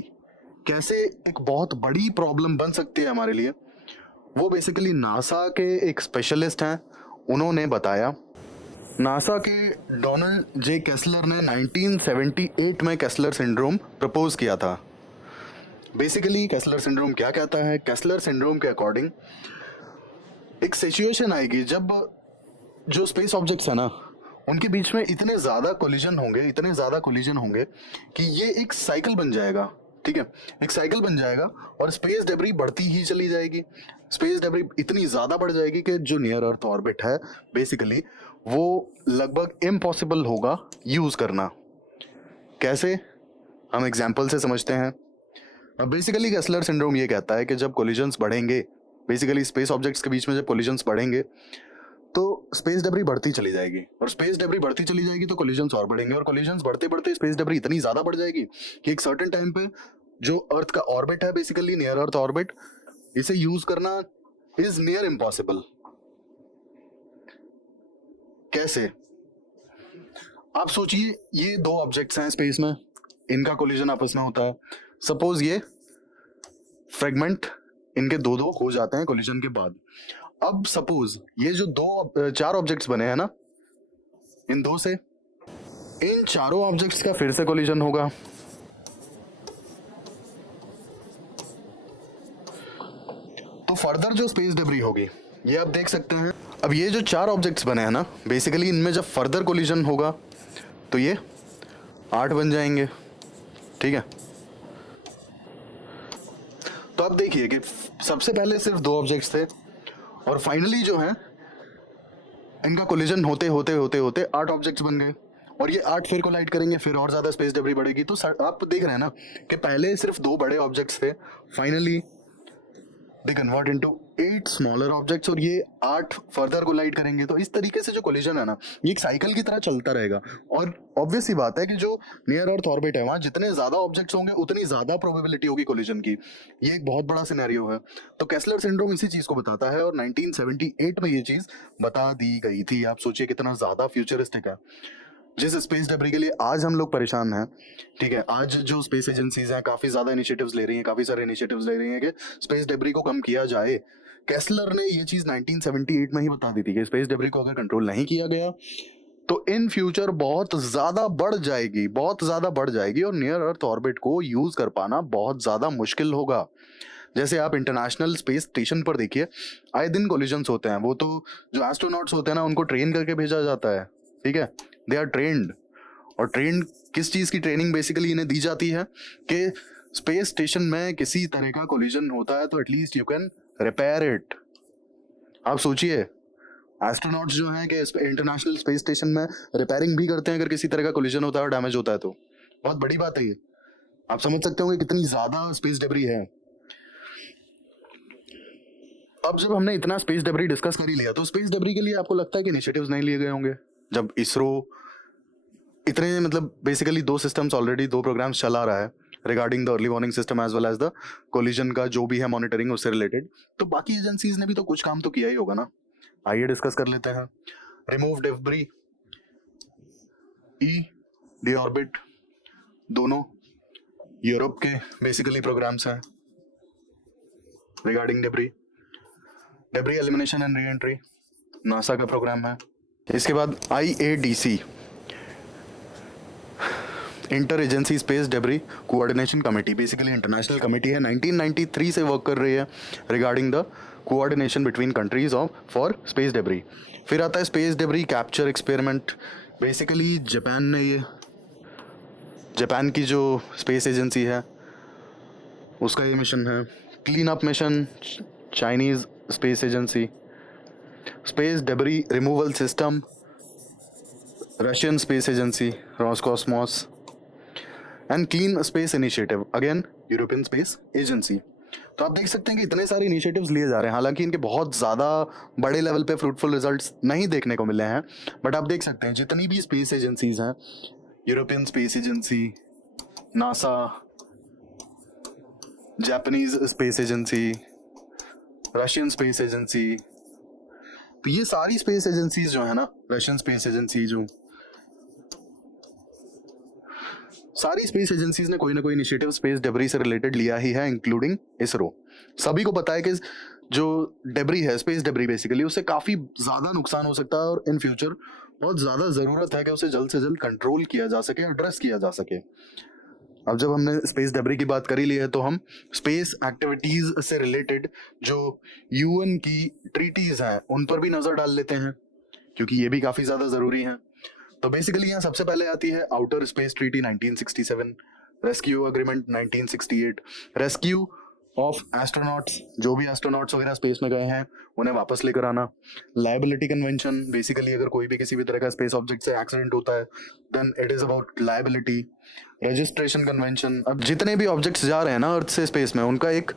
कैसे एक बहुत बड़ी प्रॉब्लम बन सकती है हमारे लिए, वो बेसिकली नासा के एक स्पेशलिस्ट हैं उन्होंने बताया। नासा के डोनाल्ड जे केस्लर ने 1978 में केस्लर सिंड्रोम प्रपोज किया था। बेसिकली केस्लर सिंड्रोम क्या कहता है? केस्लर सिंड्रोम के अकॉर्डिंग एक सिचुएशन आएगी जब जो स्पेस ऑब्जेक्ट्स है ना उनके बीच में इतने ज़्यादा कोलिजन होंगे कि ये एक साइकिल बन जाएगा, ठीक है। एक साइकिल बन जाएगा और स्पेस डेब्री बढ़ती ही चली जाएगी। स्पेस डेब्री इतनी ज़्यादा बढ़ जाएगी कि जो नियर अर्थ ऑर्बिट है बेसिकली वो लगभग इम्पॉसिबल होगा यूज़ करना। कैसे? हम एग्जाम्पल से समझते हैं। अब बेसिकली केस्लर सिंड्रोम ये कहता है कि जब कोलिजन्स बढ़ेंगे, बेसिकली स्पेस ऑब्जेक्ट्स के बीच में जब कोलिजन्स बढ़ेंगे तो स्पेस डेब्री बढ़ती चली जाएगी और स्पेस डेब्री बढ़ती चली जाएगी तो कोलिजन्स और बढ़ेंगे और कोलिजन्स बढ़ते बढ़ते स्पेस डेब्री इतनी ज़्यादा बढ़ जाएगी कि एक सर्टेन टाइम पे जो अर्थ का ऑर्बिट है बेसिकली नियर अर्थ ऑर्बिट, इसे यूज करना इज नियर इम्पॉसिबल। कैसे? आप सोचिए ये दो ऑब्जेक्ट्स हैं स्पेस में, इनका कोलिजन आपस में होता है। सपोज ये फ्रेगमेंट इनके दो दो हो जाते हैं कोलिजन के बाद। अब सपोज ये जो चार ऑब्जेक्ट्स बने हैं ना, इन दो से इन चारों ऑब्जेक्ट्स का फिर से कोलिजन होगा। तो फर्दर जो स्पेस डेब्री होगी ये आप देख सकते हैं। अब ये जो चार ऑब्जेक्ट्स बने हैं ना बेसिकली इनमें जब फर्दर कोलिजन होगा तो ये 8 बन जाएंगे, ठीक है। तो अब देखिए कि सबसे पहले सिर्फ 2 ऑब्जेक्ट्स थे और फाइनली जो है इनका कोलिजन होते होते होते होते 8 ऑब्जेक्ट्स बन गए और ये 8 फिर कोलाइड करेंगे, फिर और ज़्यादा स्पेस डेब्री बढ़ेगी। तो आप देख रहे हैं ना कि पहले सिर्फ 2 बड़े ऑब्जेक्ट्स थे, finally they convert into 8 smaller objects और ये 8 फर्दर कोलाइड करेंगे। तो इस तरीके से जो कोलिजन है ना ये एक साइकिल की तरह चलता रहेगा और ऑब्वियस ही बात है कि जो नियर अर्थ ऑर्बिट है वहाँ जितने ज़्यादा ऑब्जेक्ट्स होंगे उतनी ज़्यादा प्रोबेबिलिटी होगी कोलिजन की। ये एक बहुत बड़ा सिनेरियो है। तो केस्लर सिंड्रोम इसी चीज़ को बताता है और 1978 में ये चीज़ बता दी गई थी। आप सोचिए कितना ज़्यादा फ्यूचरिस्टिक है। जिस स्पेस डेब्री के लिए आज हम लोग परेशान हैं, ठीक है, आज जो स्पेस एजेंसीज हैं काफ़ी ज़्यादा इनिशिएटिव्स ले रही हैं, काफ़ी सारे इनिशिएटिव्स ले रही हैं कि स्पेस डेब्री को कम किया जाए। केस्लर ने ये चीज़ 1978 में ही बता दी थी कि स्पेस डेब्री को अगर कंट्रोल नहीं किया गया तो इन फ्यूचर बहुत ज़्यादा बढ़ जाएगी और नियर अर्थ ऑर्बिट को यूज़ कर पाना बहुत ज़्यादा मुश्किल होगा। जैसे आप इंटरनेशनल स्पेस स्टेशन पर देखिए, आए दिन कोलिजन्स होते हैं। वो तो जो एस्ट्रोनॉट्स होते हैं ना उनको ट्रेन करके भेजा जाता है, ठीक है, दे आर ट्रेंड। और ट्रेन किस चीज़ की ट्रेनिंग बेसिकली इन्हें दी जाती है कि स्पेस स्टेशन में किसी तरह का कोलिजन होता है तो at least you can repair it. आप सोचिए एस्ट्रोनॉट्स जो हैं कि इंटरनेशनल स्पेस स्टेशन में रिपेयरिंग भी करते हैं अगर किसी तरह का कोलिजन होता है और डैमेज होता है तो। बहुत बड़ी बात है ये, आप समझ सकते होंगे कितनी ज्यादा स्पेस डेब्री है। अब जब हमने इतना स्पेस डेब्री डिस्कस कर ही लिया तो स्पेस डेब्री के लिए आपको लगता है कि इनिशिएटिव्स नहीं लिए गए होंगे? जब इसरो इतने मतलब बेसिकली 2 सिस्टम्स ऑलरेडी 2 प्रोग्राम्स चला रहा है regarding the early warning system as well as the collision का जो भी है मॉनिटरिंग उससे रिलेटेड, तो बाकी एजेंसीज ने भी तो कुछ काम तो किया ही होगा ना। आइए डिस्कस कर लेते हैं। Remove debris, E D orbit, दोनों यूरोप के बेसिकली प्रोग्राम्स हैं regarding debris. Debris elimination and re entry NASA का प्रोग्राम है। इसके बाद IADC inter agency space debris coordination committee, basically international committee है, 1993 से वर्क कर रही है regarding the coordination between countries of for space debris. फिर आता है space debris capture experiment, basically Japan ने ये जापान की जो स्पेस एजेंसी है उसका ये मिशन है। Clean up mission Chinese space agency. Space debris removal system Russian space agency Roscosmos. And clean space initiative again European space agency. तो आप देख सकते हैं कि इतने सारे इनिशिएटिव्स लिए जा रहे हैं, हालांकि इनके बहुत ज़्यादा बड़े लेवल पे फ्रूटफुल रिजल्ट्स नहीं देखने को मिले हैं, बट आप देख सकते हैं जितनी भी स्पेस एजेंसीज हैं, European space agency, NASA, Japanese space agency, Russian space agency, तो ये सारी स्पेस एजेंसीज जो है ना, रशियन स्पेस एजेंसी जो सारी स्पेस एजेंसीज ने कोई ना कोई इनिशिएटिव स्पेस डेब्री से रिलेटेड लिया ही है, इंक्लूडिंग इसरो। सभी को पता है कि जो डेब्री है स्पेस डेब्री बेसिकली उससे काफ़ी ज़्यादा नुकसान हो सकता है और इन फ्यूचर बहुत ज़्यादा ज़रूरत है कि उसे जल्द से जल्द कंट्रोल किया जा सके, एड्रेस किया जा सके। अब जब हमने स्पेस डेब्री की बात करी ली है तो हम स्पेस एक्टिविटीज़ से रिलेटेड जो UN की ट्रीटीज़ हैं उन पर भी नज़र डाल लेते हैं, क्योंकि ये भी काफ़ी ज़्यादा ज़रूरी हैं। तो बेसिकली यहाँ सबसे पहले आती है outer space treaty 1967, rescue agreement 1968, rescue of astronauts, जो भी एस्ट्रोनॉट्स वगैरह स्पेस में गए हैं उन्हें वापस लेकर आना, लायबिलिटी कन्वेंशन, बेसिकली अगर कोई भी किसी भी तरह का स्पेस ऑब्जेक्ट से एक्सीडेंट होता है then it is about liability, registration convention. अब जितने भी ऑब्जेक्ट्स जा रहे हैं ना अर्थ से स्पेस में उनका एक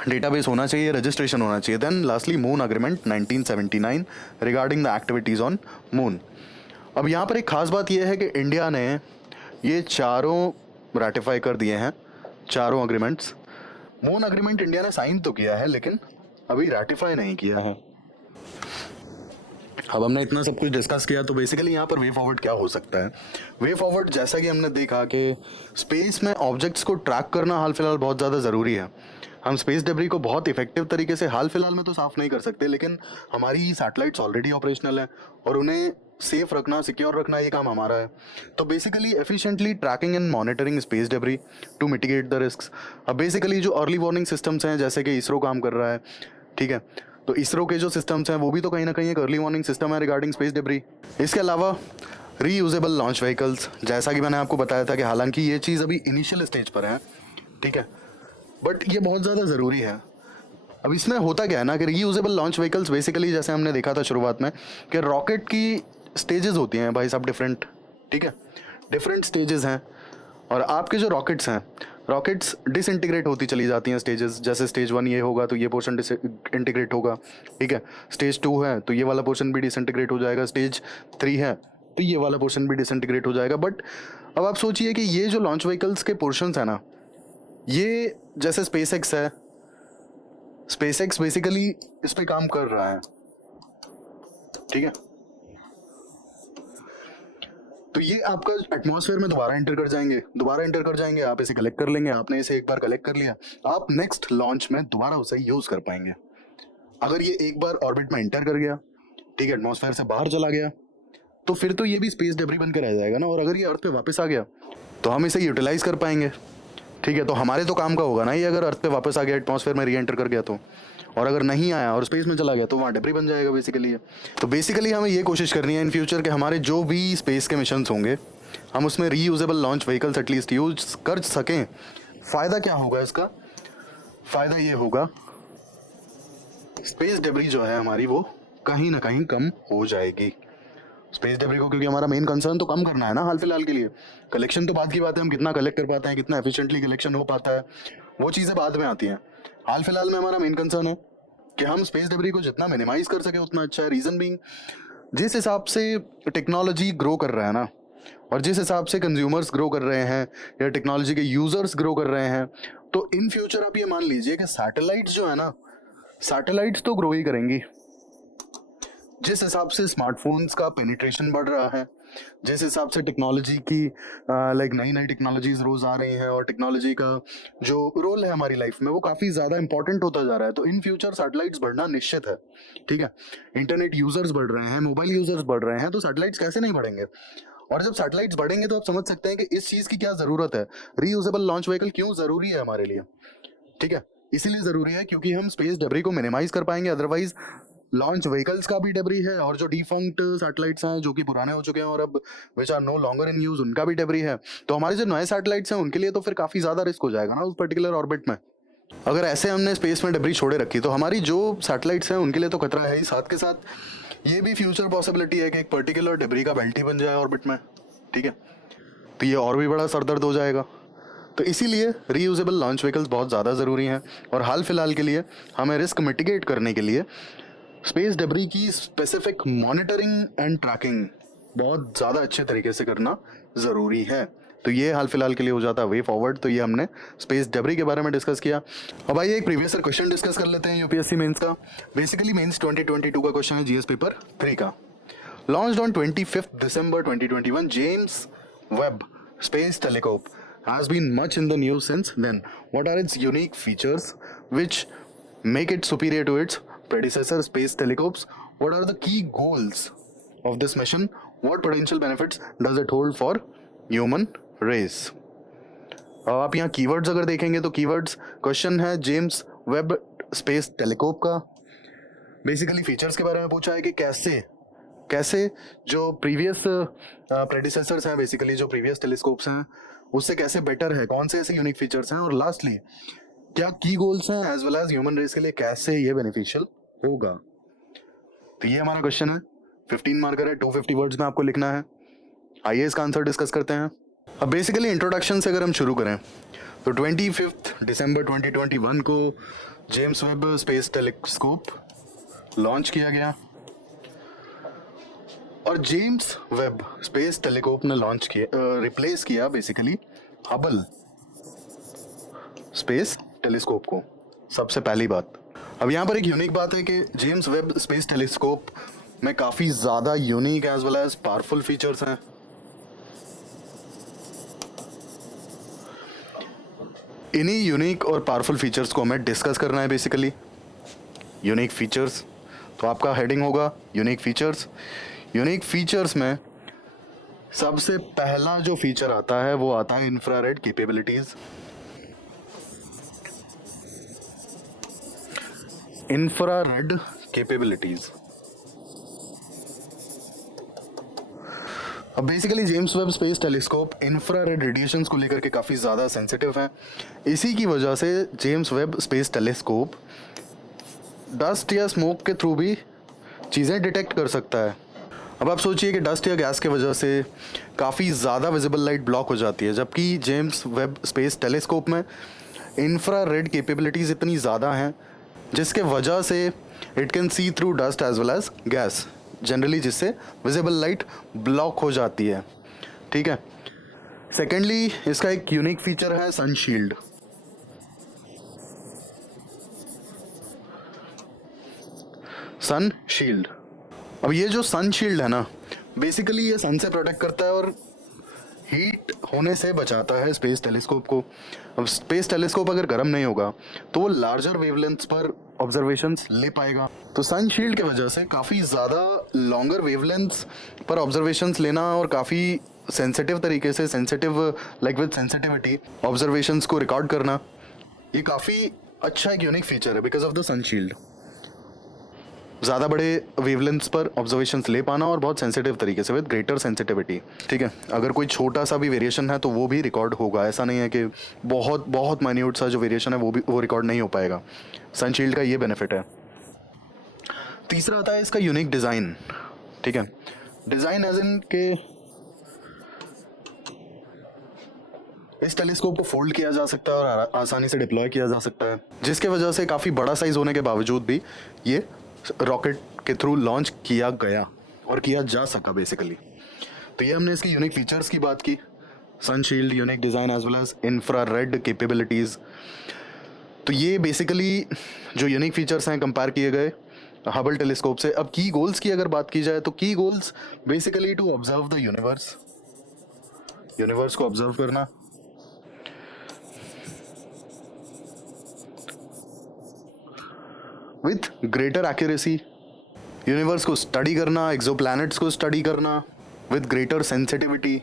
डेटाबेस होना चाहिए, रजिस्ट्रेशन होना चाहिए। Then lastly moon agreement 1979 regarding the activities on moon. अब यहाँ पर एक खास बात यह है कि इंडिया ने ये चारों रेटिफाई कर दिए हैं, चारों अग्रीमेंट्स। मून अग्रीमेंट इंडिया ने साइन तो किया है लेकिन अभी रेटिफाई नहीं किया है। अब हमने इतना सब कुछ डिस्कस किया तो बेसिकली यहाँ पर वे फॉरवर्ड क्या हो सकता है। वे फॉरवर्ड जैसा कि हमने देखा कि स्पेस में ऑब्जेक्ट्स को ट्रैक करना हाल फिलहाल बहुत ज़्यादा ज़रूरी है। हम स्पेस डेब्री को बहुत इफेक्टिव तरीके से हाल फिलहाल में तो साफ़ नहीं कर सकते, लेकिन हमारी सैटेलाइट्स ऑलरेडी ऑपरेशनल है और उन्हें सेफ रखना, सिक्योर रखना, ये काम हमारा है। तो basically efficiently tracking and monitoring space debris to mitigate the risks. अब बेसिकली जो अर्ली वार्निंग सिस्टम्स हैं जैसे कि इसरो काम कर रहा है, ठीक है, तो इसरो के जो सिस्टम्स हैं वो भी तो कहीं ना कहीं एक अर्ली वार्निंग सिस्टम है रिगार्डिंग स्पेस डेब्री। इसके अलावा रीयूजेबल लॉन्च व्हीकल्स, जैसा कि मैंने आपको बताया था कि हालांकि ये चीज़ अभी इनिशियल स्टेज पर है, ठीक है, बट ये बहुत ज़्यादा ज़रूरी है। अब इसमें होता क्या है ना कि रीयूजेबल लॉन्च व्हीकल्स बेसिकली जैसे हमने देखा था शुरुआत में कि रॉकेट की स्टेजेस होती हैं भाई साहब डिफरेंट, ठीक है, डिफरेंट स्टेजेस हैं और आपके जो रॉकेट्स हैं, रॉकेट्स डिसइंटीग्रेट होती चली जाती हैं स्टेजेस। जैसे स्टेज 1 ये होगा तो ये पोर्शन डिसइंटीग्रेट होगा, ठीक है, स्टेज 2 है तो ये वाला पोर्शन भी डिसइंटीग्रेट हो जाएगा, स्टेज 3 है तो ये वाला पोर्शन भी डिसइंटीग्रेट हो जाएगा। बट अब आप सोचिए कि ये जो लॉन्च व्हीकल्स के पोर्शंस हैं ना, ये जैसे स्पेसएक्स है, स्पेसएक्स बेसिकली इस पे काम कर रहा है, ठीक है, तो ये आपका एटमॉस्फेयर में दोबारा एंटर कर जाएंगे, आप इसे कलेक्ट कर लेंगे। आपने इसे एक बार कलेक्ट कर लिया, आप नेक्स्ट लॉन्च में दोबारा उसे यूज कर पाएंगे। अगर ये एक बार ऑर्बिट में एंटर कर गया, ठीक है, एटमॉस्फेयर से बाहर चला गया, तो फिर तो ये भी स्पेस डेब्री बनकर रह जाएगा ना, और अगर ये अर्थ पे वापस आ गया तो हम इसे यूटिलाइज कर पाएंगे, ठीक है, तो हमारे तो काम का होगा ना ये, अगर अर्थ पे वापस आ गया, एटमॉस्फेयर में री एंटर कर गया तो। और अगर नहीं आया और स्पेस में चला गया तो वहाँ डेब्री बन जाएगा बेसिकली। तो बेसिकली हमें ये कोशिश करनी है इन फ्यूचर के हमारे जो भी स्पेस के मिशंस होंगे हम उसमें reusable launch vehicles at least use कर सकें। फ़ायदा क्या होगा इसका? फ़ायदा ये होगा स्पेस डेब्री जो है हमारी वो कहीं ना कहीं कम हो जाएगी। स्पेस डेब्री को, क्योंकि हमारा मेन कंसर्न तो कम करना है ना हाल फिलहाल के लिए। कलेक्शन तो बाद की बात है, हम कितना कलेक्ट कर पाते हैं, कितना एफिशिएंटली कलेक्शन हो पाता है, वो चीज़ें बाद में आती हैं। हाल फिलहाल में हमारा मेन कंसर्न है कि हम स्पेस डेब्री को जितना मिनिमाइज कर सके उतना अच्छा है। रीज़न बीइंग, जिस हिसाब से टेक्नोलॉजी ग्रो कर रहा है ना, और जिस हिसाब से कंज्यूमर्स ग्रो कर रहे हैं या टेक्नोलॉजी के यूजर्स ग्रो कर रहे हैं, तो इन फ्यूचर आप ये मान लीजिए कि सैटेलाइट्स जो है ना, सैटेलाइट्स तो ग्रो ही करेंगी। जिस हिसाब से स्मार्टफोन्स का पेनिट्रेशन बढ़ रहा है, जिस हिसाब से टेक्नोलॉजी की नई नई टेक्नोलॉजीज रोज आ रही हैं, और टेक्नोलॉजी का जो रोल है हमारी लाइफ में वो काफ़ी ज़्यादा इंपॉर्टेंट होता जा रहा है, तो इन फ्यूचर सैटेलाइट्स बढ़ना निश्चित है। ठीक है, इंटरनेट यूजर्स बढ़ रहे हैं, मोबाइल यूजर्स बढ़ रहे हैं, तो सैटेलाइट्स कैसे नहीं बढ़ेंगे। और जब सैटेलाइट्स बढ़ेंगे तो आप समझ सकते हैं कि इस चीज़ की क्या ज़रूरत है, रीयूजेबल लॉन्च व्हीकल क्यों ज़रूरी है हमारे लिए। ठीक है, इसीलिए ज़रूरी है क्योंकि हम स्पेस डेब्री को मिनिमाइज कर पाएंगे। अदरवाइज लॉन्च व्हीकल्स का भी डेब्री है, और जो डिफंक्ट सैटेलाइट्स हैं जो कि पुराने हो चुके हैं और अब which are no longer in use, उनका भी डेब्री है। तो हमारे जो नए सैटेलाइट्स हैं उनके लिए तो फिर काफ़ी ज़्यादा रिस्क हो जाएगा ना उस पर्टिकुलर ऑर्बिट में। अगर ऐसे हमने स्पेस में डेब्री छोड़े रखी तो हमारी जो सैटेलाइट्स हैं उनके लिए तो खतरा है ही, साथ के साथ ये भी फ्यूचर पॉसिबिलिटी है कि एक पर्टिकुलर डेब्री का बेल्ट ही बन जाए ऑर्बिट में। ठीक है, तो ये और भी बड़ा सरदर्द हो जाएगा। तो इसीलिए रीयूजेबल लॉन्च व्हीकल्स बहुत ज़्यादा ज़रूरी हैं, और हाल फिलहाल के लिए हमें रिस्क मिटिगेट करने के लिए स्पेस डेब्री की स्पेसिफिक मॉनिटरिंग एंड ट्रैकिंग बहुत ज़्यादा अच्छे तरीके से करना ज़रूरी है। तो ये हाल फिलहाल के लिए हो जाता है वे फॉरवर्ड। तो ये हमने स्पेस डेब्री के बारे में डिस्कस किया। अब आइए एक प्रीवियस क्वेश्चन डिस्कस कर लेते हैं यूपीएससी मेंस का। बेसिकली मेंस 2022 का क्वेश्चन है जीएस पेपर 3 का। Launched on 25 December 2021, James Webb space telescope has been much in the news since then. What are its unique features which make it superior to its predecessor space telescopes? What are the key goals of this mission? What potential benefits does it hold for human race? आप यहाँ keywords अगर देखेंगे तो keywords question है James Webb space telescope का। Basically features के बारे में पूछा है कि कैसे जो प्रीवियस प्रेडिसेसर्स हैं, बेसिकली जो प्रीवियस टेलीस्कोप्स हैं उससे कैसे बेटर है, कौन से ऐसे यूनिक फीचर्स हैं, और लास्टली क्या की गोल्स हैं, as well as human race के लिए कैसे ये बेनिफिशियल होगा। तो ये हमारा क्वेश्चन है, 15 मार्कर है, 250 वर्ड्स में आपको लिखना है। आइए इसका आंसर डिस्कस करते हैं। अब बेसिकली इंट्रोडक्शन से अगर हम शुरू करें तो 25 December 2021 को James Webb space telescope launch किया गया, और जेम्स वेब स्पेस टेलीस्कोप ने लॉन्च किया, रिप्लेस किया बेसिकली हबल स्पेस टेलीस्कोप को। सबसे पहली बात, अब यहाँ पर एक यूनिक बात है कि जेम्स वेब स्पेस टेलीस्कोप में काफ़ी ज़्यादा unique as well as powerful features हैं। इन्हीं यूनिक और पावरफुल फीचर्स को हमें डिस्कस करना है। बेसिकली यूनिक फीचर्स, तो आपका हेडिंग होगा यूनिक फीचर्स। यूनिक फीचर्स में सबसे पहला जो फीचर आता है वो आता है इंफ्रारेड कैपेबिलिटीज। इंफ्रारेड कैपेबिलिटीज, अब basically James Webb space telescope infrared radiations को लेकर के काफ़ी ज़्यादा सेंसिटिव हैं। इसी की वजह से James Webb space telescope dust या स्मोक के थ्रू भी चीज़ें डिटेक्ट कर सकता है। अब आप सोचिए कि डस्ट या गैस की वजह से काफ़ी ज़्यादा विजिबल लाइट ब्लॉक हो जाती है, जबकि जेम्स वेब स्पेस टेलीस्कोप में इंफ्रारेड कैपेबिलिटीज़ इतनी ज़्यादा हैं जिसके वजह से it can see through dust as well as gas generally, जिससे विजिबल लाइट ब्लॉक हो जाती है। ठीक है, सेकेंडली इसका एक यूनिक फीचर है सनशील्ड। सनशील्ड, अब ये जो सनशील्ड है ना, बेसिकली ये सन से प्रोटेक्ट करता है और हीट होने से बचाता है स्पेस टेलीस्कोप को। अब स्पेस टेलीस्कोप अगर गर्म नहीं होगा तो वो लार्जर वेवलेंथ्स पर ऑब्जर्वेशंस ले पाएगा। तो सनशील्ड की वजह से काफ़ी ज़्यादा लॉन्गर वेवलेंथ्स पर ऑब्जर्वेशंस लेना और काफ़ी सेंसिटिव तरीके से, sensitive like with sensitivity observations को रिकॉर्ड करना, ये काफ़ी अच्छा एक यूनिक फीचर है बिकॉज ऑफ द सनशील्ड। ज़्यादा बड़े वेवलेंथ्स पर ऑब्जर्वेशंस ले पाना और बहुत सेंसिटिव तरीके से विद ग्रेटर सेंसिटिविटी। ठीक है, अगर कोई छोटा सा भी वेरिएशन है तो वो भी रिकॉर्ड होगा, ऐसा नहीं है कि बहुत बहुत माइन्यूट सा जो वेरिएशन है वो रिकॉर्ड नहीं हो पाएगा। सनशील्ड का ये बेनिफिट है। तीसरा आता है इसका यूनिक डिज़ाइन। ठीक है, डिज़ाइन एज इन के इस टेलीस्कोप को फोल्ड किया जा सकता है और आसानी से डिप्लॉय किया जा सकता है, जिसके वजह से काफ़ी बड़ा साइज होने के बावजूद भी ये रॉकेट के थ्रू लॉन्च किया गया और किया जा सका बेसिकली। तो ये हमने इसके यूनिक फीचर्स की बात की, sun shield, unique design as well as infrared capabilities. तो ये बेसिकली जो यूनिक फीचर्स हैं कंपेयर किए गए हबल टेलीस्कोप से। अब की गोल्स की अगर बात की जाए तो की goals basically to observe the universe, universe को ऑब्जर्व करना, विथ ग्रेटर एक्यूरेसी, यूनिवर्स को स्टडी करना, एक्सोप्लैनेट्स को स्टडी करना विथ ग्रेटर सेंसिटिविटी,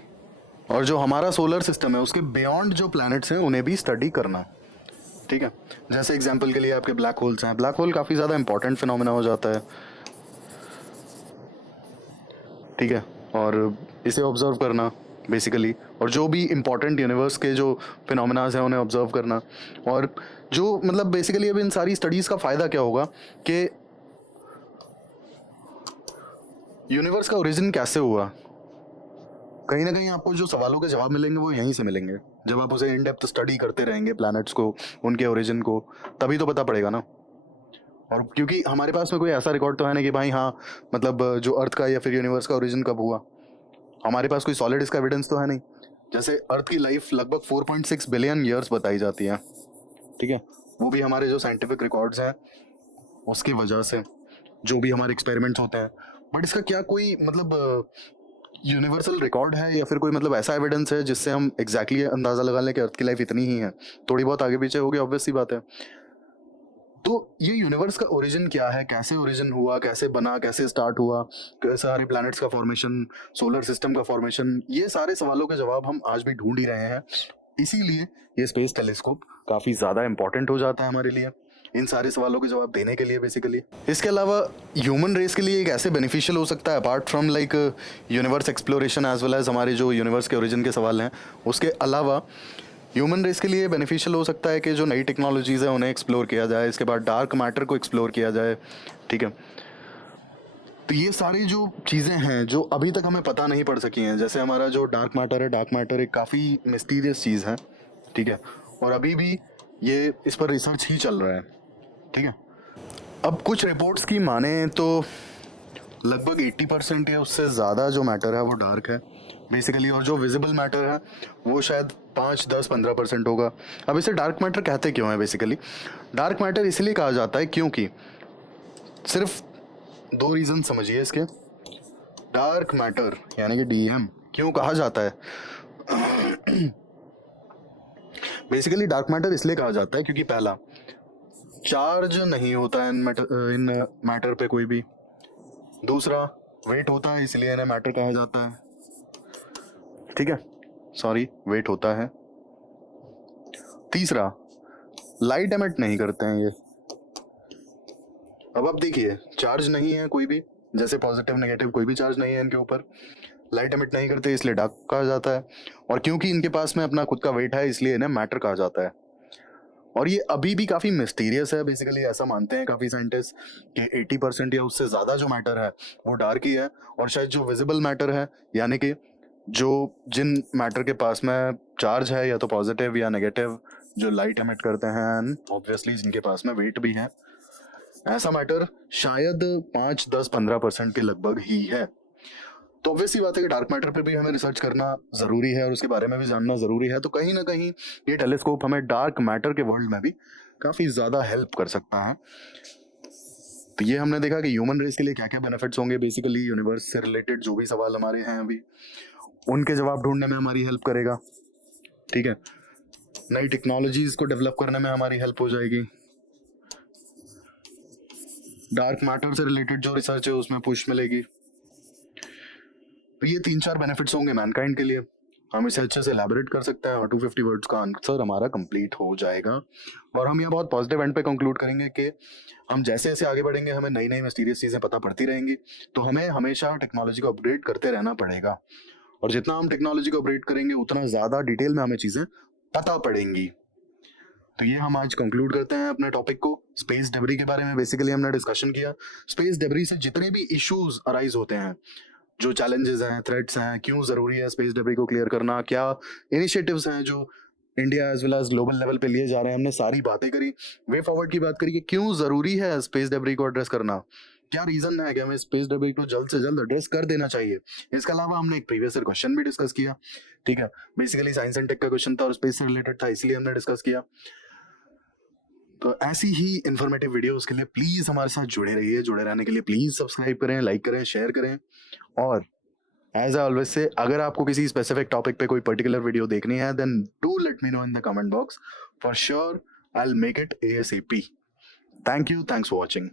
और जो हमारा सोलर सिस्टम है उसके बियॉन्ड जो प्लैनेट्स हैं उन्हें भी स्टडी करना। ठीक है, जैसे एग्जांपल के लिए आपके ब्लैक होल्स हैं, ब्लैक होल काफ़ी ज़्यादा इंपॉर्टेंट फिनोमेना हो जाता है। ठीक है, और इसे ऑब्जर्व करना बेसिकली, और जो भी इंपॉर्टेंट यूनिवर्स के जो फिनोमेनाज हैं उन्हें ऑब्जर्व करना। और जो मतलब बेसिकली अब इन सारी स्टडीज़ का फ़ायदा क्या होगा कि यूनिवर्स का ओरिजिन कैसे हुआ, कहीं ना कहीं आपको जो सवालों के जवाब मिलेंगे वो यहीं से मिलेंगे। जब आप उसे इन डेप्थ स्टडी करते रहेंगे प्लैनेट्स को, उनके ओरिजिन को, तभी तो पता पड़ेगा ना। और क्योंकि हमारे पास में कोई ऐसा रिकॉर्ड तो है नहीं कि भाई हाँ मतलब जो अर्थ का या फिर यूनिवर्स का ओरिजिन कब हुआ, हमारे पास कोई सॉलिड इसका एविडेंस तो है नहीं। जैसे अर्थ की लाइफ लगभग 4.6 बिलियन ईयर्स बताई जाती है। ठीक है, वो भी हमारे जो साइंटिफिक रिकॉर्ड्स हैं उसकी वजह से, जो भी हमारे एक्सपेरिमेंट्स होते हैं। बट इसका क्या कोई मतलब यूनिवर्सल रिकॉर्ड है या फिर कोई मतलब ऐसा एविडेंस है जिससे हम एग्जैक्टली अंदाज़ा लगा लें कि अर्थ की लाइफ इतनी ही है? थोड़ी बहुत आगे पीछे होगी, ऑब्वियस सी बात है। तो ये यूनिवर्स का ओरिजिन क्या है, कैसे ओरिजिन हुआ, कैसे बना, कैसे स्टार्ट हुआ, कैसे सारे प्लैनेट्स का फॉर्मेशन, सोलर सिस्टम का फॉर्मेशन, ये सारे सवालों के जवाब हम आज भी ढूंढ ही रहे हैं। इसीलिए ये स्पेस टेलीस्कोप काफ़ी ज़्यादा इंपॉर्टेंट हो जाता है हमारे लिए, इन सारे सवालों के जवाब देने के लिए बेसिकली। इसके अलावा ह्यूमन रेस के लिए एक ऐसे बेनिफिशियल हो सकता है, apart from like universe exploration as well as हमारे जो यूनिवर्स के ओरिजिन के सवाल हैं, उसके अलावा ह्यूमन रेस के लिए बेनिफिशियल हो सकता है कि जो नई टेक्नोलॉजीज़ हैं उन्हें एक्सप्लोर किया जाए, इसके बाद डार्क मैटर को एक्सप्लोर किया जाए। ठीक है, तो ये सारी जो चीज़ें हैं जो अभी तक हमें पता नहीं पड़ सकी हैं, जैसे हमारा जो डार्क मैटर है, डार्क मैटर एक काफ़ी मिस्टीरियस चीज़ है। ठीक है, और अभी भी ये इस पर रिसर्च ही चल रहा है। ठीक है, अब कुछ रिपोर्ट्स की माने तो लगभग 80% या उससे ज़्यादा जो मैटर है वो डार्क है बेसिकली, और जो विजिबल मैटर है वो शायद 5, 10, 15% होगा। अब इसे डार्क मैटर कहते क्यों है? बेसिकली डार्क मैटर इसलिए कहा जाता है क्योंकि सिर्फ 2 रीज़न समझिए इसके। डार्क मैटर यानी कि डीएम क्यों कहा जाता है? बेसिकली डार्क मैटर इसलिए कहा जाता है क्योंकि पहला, चार्ज नहीं होता है इन मैटर पे कोई भी। दूसरा, वेट होता है इसलिए इन्हें मैटर कहा जाता है। ठीक है, सॉरी, वेट होता है। तीसरा, लाइट एमिट नहीं करते हैं ये। अब आप देखिए, चार्ज नहीं है कोई भी, जैसे पॉजिटिव नेगेटिव कोई भी चार्ज नहीं है इनके ऊपर, लाइट एमिट नहीं करते इसलिए डार्क कहा जाता है, और क्योंकि इनके पास में अपना खुद का वेट है इसलिए इन्हें मैटर कहा जाता है। और ये अभी भी काफ़ी मिस्टीरियस है बेसिकली, ऐसा मानते हैं काफ़ी साइंटिस्ट कि 80% या उससे ज़्यादा जो मैटर है वो डार्क ही है, और शायद जो विजिबल मैटर है यानी कि जो जिन मैटर के पास में चार्ज है या तो पॉजिटिव या नेगेटिव, जो लाइट एमिट करते हैं, ऑब्वियसली जिनके पास में वेट भी है, ऐसा मैटर शायद 5, 10, 15% के लगभग ही है। तो ऑब्वियस ही बात है कि डार्क मैटर पे भी हमें रिसर्च करना ज़रूरी है और उसके बारे में भी जानना ज़रूरी है। तो कहीं ना कहीं ये टेलीस्कोप हमें डार्क मैटर के वर्ल्ड में भी काफ़ी ज़्यादा हेल्प कर सकता है। तो ये हमने देखा कि ह्यूमन रेस के लिए क्या क्या बेनिफिट्स होंगे, बेसिकली यूनिवर्स से रिलेटेड जो भी सवाल हमारे हैं अभी उनके जवाब ढूंढने में हमारी हेल्प करेगा। ठीक है, नई टेक्नोलॉजीज़ को डेवलप करने में हमारी हेल्प हो जाएगी, डार्क मैटर से रिलेटेड जो रिसर्च है उसमें पुश मिलेगी। तो ये 3-4 बेनिफिट्स होंगे मैनकाइंड के लिए। हम इसे अच्छे से एलैबोरेट कर सकते हैं और 250 वर्ड्स का आंसर हमारा कंप्लीट हो जाएगा। और हम यहाँ बहुत पॉजिटिव एंड पे कंक्लूड करेंगे कि हम जैसे जैसे आगे बढ़ेंगे हमें नई नई मिस्टीरियस चीज़ें पता पड़ती रहेंगी, तो हमें हमेशा टेक्नोलॉजी को अपग्रेड करते रहना पड़ेगा, और जितना हम टेक्नोलॉजी को अपग्रेड करेंगे उतना ज़्यादा डिटेल में हमें चीज़ें पता पड़ेंगी। तो ये हम आज कंक्लूड करते हैं अपने टॉपिक को। स्पेस डेब्री के बारे में बेसिकली हमने डिस्कशन किया। स्पेस डेब्री से जितने भी इश्यूज अराइज होते हैं, जो चैलेंजेस हैं, थ्रेट्स हैं, क्यों ज़रूरी है स्पेस डेब्री को क्लियर करना, क्या इनिशिएटिव्स हैं जो India as well as global level पे लिए जा रहे हैं, हमने सारी बातें करी। वे फॉरवर्ड की बात करी कि क्यों ज़रूरी है स्पेस डेब्री को एड्रेस करना, क्या रीज़न है कि हमें स्पेस डेब्री को जल्द से जल्द एड्रेस कर देना चाहिए। इसके अलावा हमने एक प्रीवियस ईयर क्वेश्चन भी डिस्कस किया, ठीक है, बेसिकली साइंस एंड टेक का क्वेश्चन था और स्पेस से रिलेटेड था, इसलिए हमने डिस्कस किया। तो ऐसी ही इन्फॉर्मेटिव वीडियोस के लिए प्लीज़ हमारे साथ जुड़े रहिए। जुड़े रहने के लिए प्लीज़ सब्सक्राइब करें, लाइक करें, शेयर करें। और एज आई ऑलवेज से, अगर आपको किसी स्पेसिफिक टॉपिक पे कोई पर्टिकुलर वीडियो देखनी है, then do let me know in the comment box. For sure I will make it ASAP। Thank you, thanks for watching.